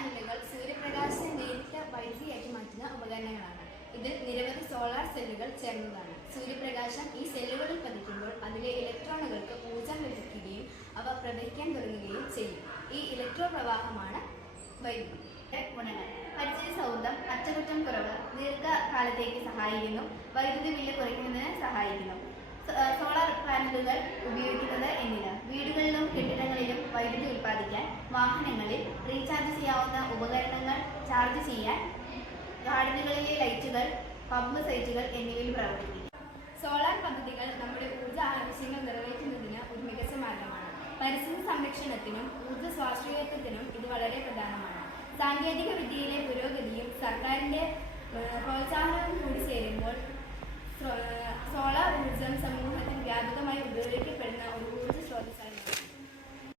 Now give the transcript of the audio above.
പാനലുകൾ സൂര്യപ്രകാശം നേരിട്ട് വൈദ്യുതിയാക്കി മാറ്റുന്ന ഉപകരണങ്ങളാണ്. ഇതിൽ നിരവധി സോളാർ സെല്ലുകൾ ചേർന്നതാണ്. സൂര്യപ്രകാശം ഈ സെല്ലുകളിൽ പതിക്കുമ്പോൾ അതിലെ ഇലക്ട്രോണുകൾക്ക് ഊർജം ലഭിക്കുകയും അവ പ്രവഹിക്കാൻ തുടങ്ങുകയും ചെയ്യും. ഈ ഇലക്ട്രോ പ്രവാഹമാണ് വൈദ്യുതി. ഗുണങ്ങൾ: പരിസ്ഥിതി സൗഹൃദം, അറ്റകുറ്റം കുറവ്, ദീർഘകാലത്തേക്ക് സഹായിക്കുന്നു, വൈദ്യുതി ബില്ല് കുറയ്ക്കുന്നതിന് സഹായിക്കുന്നു. സോളാർ പാനലുകൾ ഉപയോഗിക്കുന്നത് എന്നിവ: വീടുകളിലും കെട്ടിടങ്ങളിലും വൈദ്യുതി ഉൽപ്പാദിക്കാൻ, വാഹനങ്ങളിൽ റീചാർജ് ചെയ്യാവുന്ന ഉപകരണങ്ങൾ ചാർജ് ചെയ്യാൻ, ഗാർഡനുകളിലെ ലൈറ്റുകൾ, പമ്പ് സൈറ്റുകൾ എന്നിവയിൽ പ്രവർത്തിക്കും. സോളാർ പദ്ധതികൾ നമ്മുടെ ഊർജ്ജ ആവശ്യങ്ങൾ നിറവേറ്റുന്നതിന് ഒരു മികച്ച മാർഗമാണ്. പരിസ്ഥിതി സംരക്ഷണത്തിനും ഊർജ്ജ സ്വാശ്രയത്വത്തിനും ഇത് വളരെ പ്രധാനമാണ്. സാങ്കേതിക വിദ്യയിലെ പുരോഗതിയും സർക്കാരിൻ്റെ പ്രോത്സാഹനവും കൂടി ചേരുമ്പോൾ സോളാർ ഊർജ്ജം സമൂഹത്തിൽ വ്യാപകമായി ഉപയോഗിക്കപ്പെടുന്ന